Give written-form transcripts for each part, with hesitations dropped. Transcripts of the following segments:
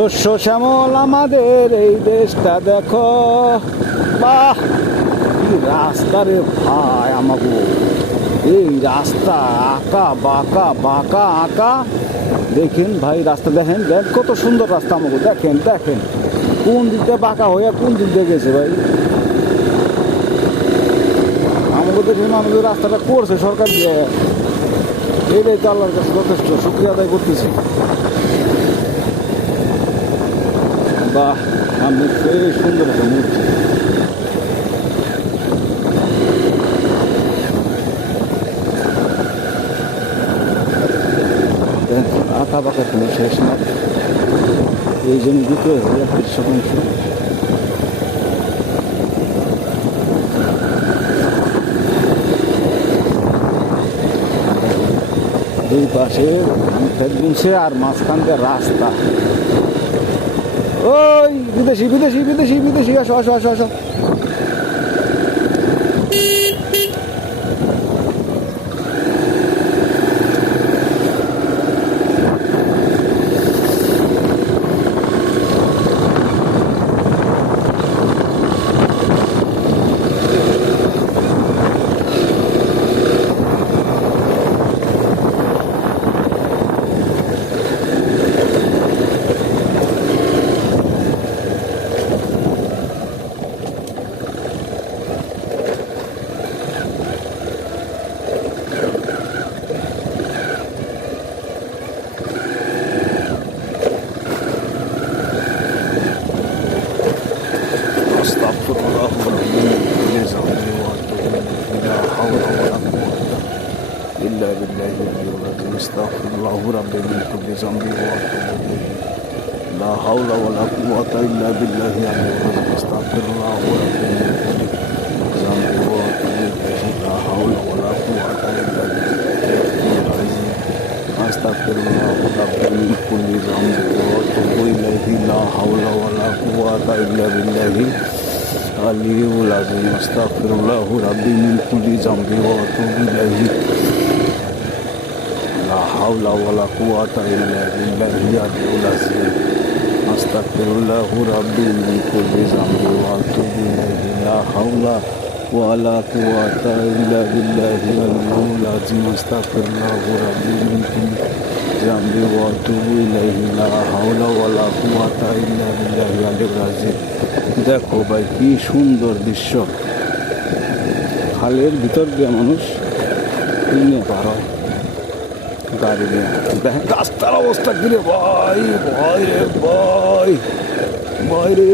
শস্য শ্যামল আমাদের এই দেশটা দেখো। বাহ, কি রাস্তা রে ভাই আমাগো! এই রাস্তা আঁকা বাঁকা বাঁকা আঁকা। দেখেন ভাই, রাস্তা দেখেন, দেখ কত সুন্দর রাস্তা আমাকে। দেখেন দেখেন কোন দিক দিয়ে বাঁকা হইয়া কোন দিক দিয়ে গেছে ভাই। আমাদের দেশের মানুষের রাস্তাটা করছে সরকার দিয়ে, এটাই তো আল্লাহর কাছে যথেষ্ট শুকরিয়া আদায় করতেছি। বাহ, আমি সেই সুন্দর একটা মূর্তি। আঁকা বাঁকা কোনো শেষ না, এই জন্য দ্বিতীয় 30%। দুই পাশে ধান বুনছে আর মাঝখান দিয়ে রাস্তা। ওই বিদেশি বিদেশি বিদেশি বিদেশি, আসো আসো আসো আসো। আস্তাগফিরুল্লাহ রাব্বি মিন কুল্লি যামবি ওয়া আতুবু ইলাইহি। লা হাওলা ওয়ালা কুওয়াতা ইল্লা বিল্লাহি আল-আলিয়্যিল আযীম। আস্তাগফিরুল্লাহ রাব্বি মিন কুল্লি যামবি ওয়া আতুবু ইলাইহি। লা হাওলা ওয়ালা কুওয়াতা ইল্লা বিল্লাহি আল-আলিয়্যিল আযীম। আস্তাগফিরুল্লাহ রাব্বি মিন কুল্লি যামবি ওয়া আতুবু ইলাইহি। লা হাওলা ওয়ালা কুওয়াতা ইল্লা বিল্লাহি আল-আলিয়্যিল আযীম। আস্তাগফিরুল্লাহ রাব্বি মিন কুল্লি যামবি ওয়া আতুবু ইলাইহি। লা হাওলা ওয়ালা কুওয়াতা ইল্লা বিল্লাহি আল-আলিয়্যিল আযীম। আস্তাগফিরুল্লাহ রাব্বি মিন কুল্লি যামবি ওয়া আতুবু ইলাইহি। লা হাওলা ওয়ালা কুওয়াতা ইল্লা বিল্লাহি আল-আলিয়্যিল আযীম। আস্তাগফিরুল্লাহ রাব্বি মিন কুল্লি যামবি ওয়া আতুবু ইলাইহি। লা হাওলা ওয়ালা কুওয়াতা ইল্লা বিল্লাহি আল-আলিয়্যিল আযীম। দেখো ভাই, কি সুন্দর দৃশ্য। খালের ভিতর দিয়ে মানুষ নিয়ে পার হয় গাড়ি নিয়ে। দেখেন রাস্তার অবস্থা কি রে ভাই, ভয় রে ভয়, ভয় রে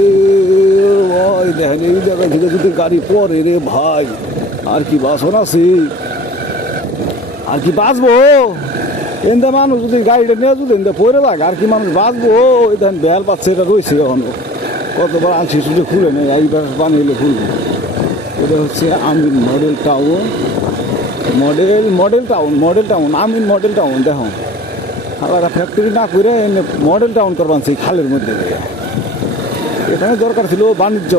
ভাই। দেখেন এই জায়গায় থেকে যদি গাড়ি পড়ে রে ভাই, আর কি বাসন আছে? আর কি বাঁচবো? এনতে মানুষ যদি গাড়িটা নিয়ে যদি এনতে পড়ে লাগে, আর কি মানুষ বাঁচবো? ওই দেখেন বেল পাচ্ছে, এটা রয়েছে এখনো। কতবার আনছি শুধু খুলে নেই, এইবার বানিয়ে খুলবো। এটা হচ্ছে আমিন মডেল টাউন, মডেল টাউন আমিন মডেল টাউন। দেখো আলাদা ফ্যাক্টরি না করে মডেল টাউন করবান সেই খালের মধ্যে। এখানে দরকার ছিল বাণিজ্য।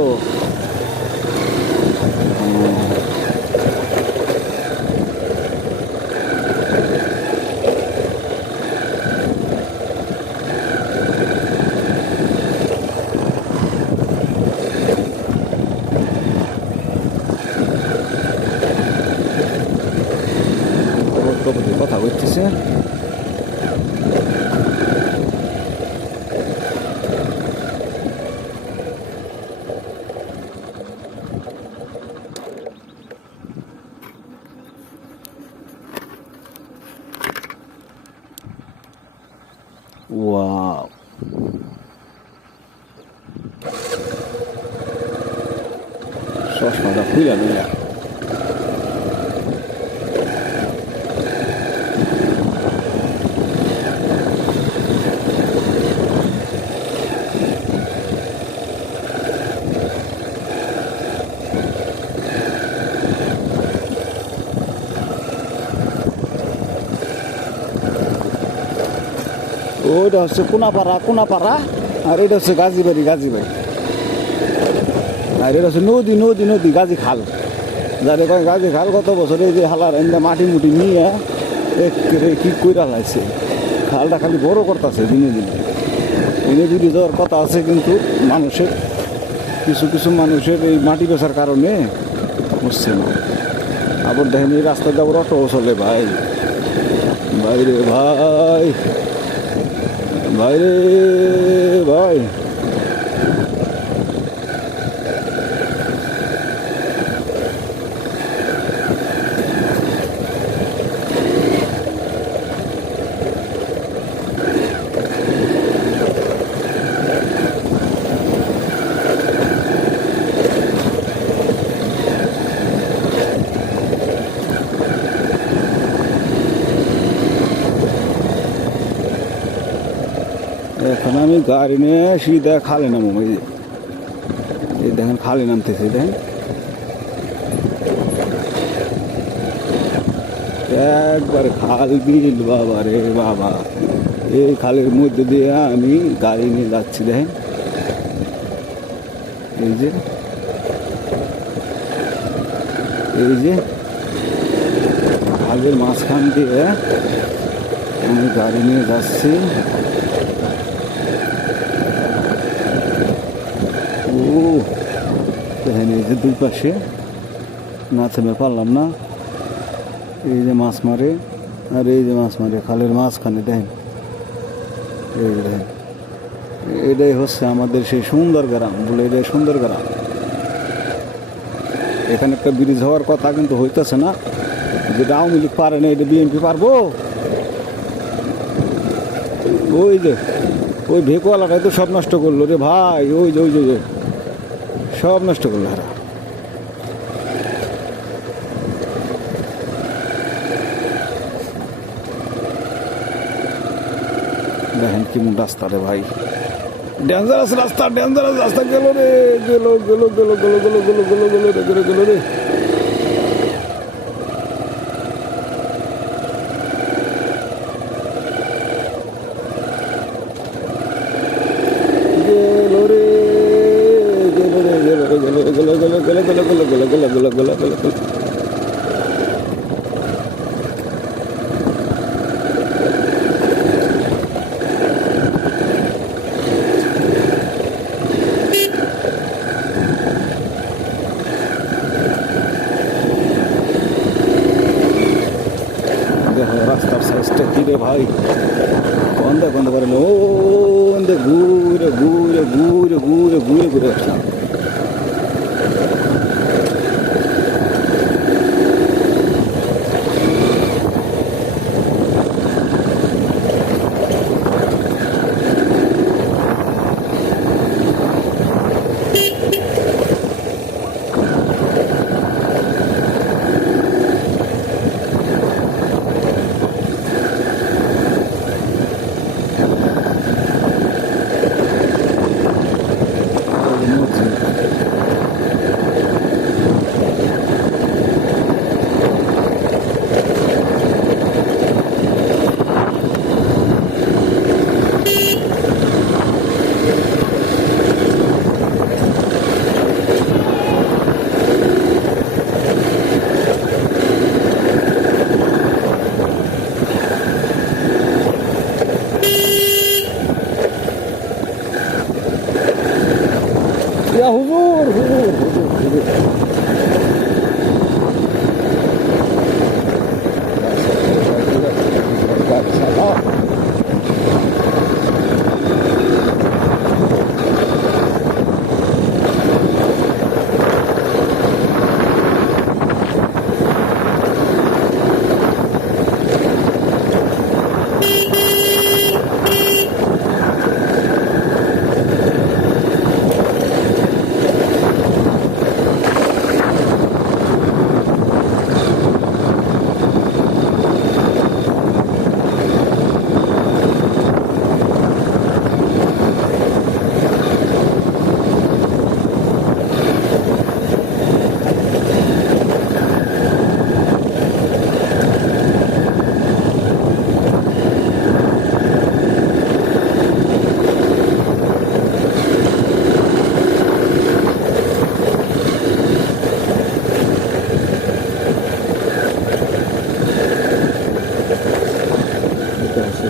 কথা বলতেছে ওয়াও, চশমাটা খুলে নিলে ওইটা হচ্ছে কোনাপাড়া, আর এটা হচ্ছে গাজীবাড়ি। আর এটা হচ্ছে নদী গাজী খাল। যারে কয় গাজী খাল, কত বছর এই যে হালার এমনি মাটি মুটি নিয়ে একেবারে কি কইরা লাইছে। খালটা খালি বড় করতেছে দিনে দিনে। এনে যদি যাওয়ার কথা আছে, কিন্তু মানুষের কিছু কিছু মানুষের এই মাটি বেচার কারণে হচ্ছে না। আবার দেখেন এই রাস্তা দিয়ে আবার অটো চলে ভাই, ভাই রে ভাই, ভাই রে ভাই। এখন আমি গাড়ি নিয়ে সিধা খালে নামো। এই দেখেন খালে নামতেছে, দেখেন একবারে খাল বিল, বাবা রে বাবা। এই খালের মধ্যে দিয়ে আমি গাড়ি নিয়ে যাচ্ছি, দেখেন এই যে, এই যে খালের মাঝখান দিয়ে আমি গাড়ি নিয়ে যাচ্ছি। দেখেন এই যে দুই পাশে না থেমে পারলাম না, এই যে মাছ মারে আর এই যে মাছ মারে খালের মাঝখানে, দেখেন এই দেখেন। এটাই হচ্ছে আমাদের সেই সুন্দর গ্রাম, বলে এটাই সুন্দর গ্রাম। এখানে একটা ব্রিজ হওয়ার কথা, কিন্তু হইতেছে না। যেটা আওয়ামী লীগ পারে না, এটা বিএনপি পারবো। ওই যে ওই ভেকুয়ালাটাই তো সব নষ্ট করলো রে ভাই, ওই যে ওই যে সব নষ্ট করলো হারা। দেখেন কেমন রাস্তা রে ভাই, ডেঞ্জারাস রাস্তা, ডেঞ্জারাস রাস্তা। গেল রে, গেল গেল গেল গেল গেল গেল গেল গেল রে, গেল গেল রে। রাস্তার সাইজটা কি রে ভাই, বন্ধ বন্ধ করে ও ঘুরে ঘুরে ঘুরে ঘুরে ঘুরে ঘুরে আসলাম। Ya huzur, huzur, huzur, huzur.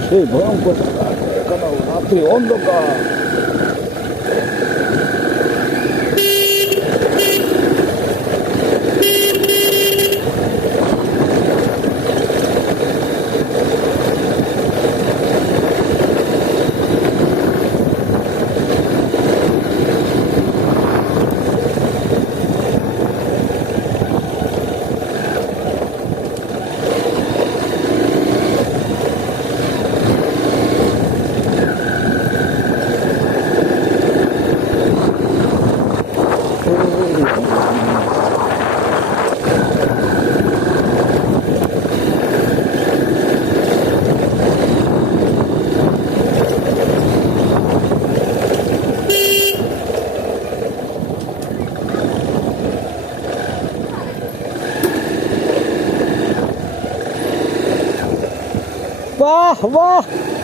সেই ভয়ঙ্কর কোনো রাত্রি অন্ধকার। বাহ বাহ।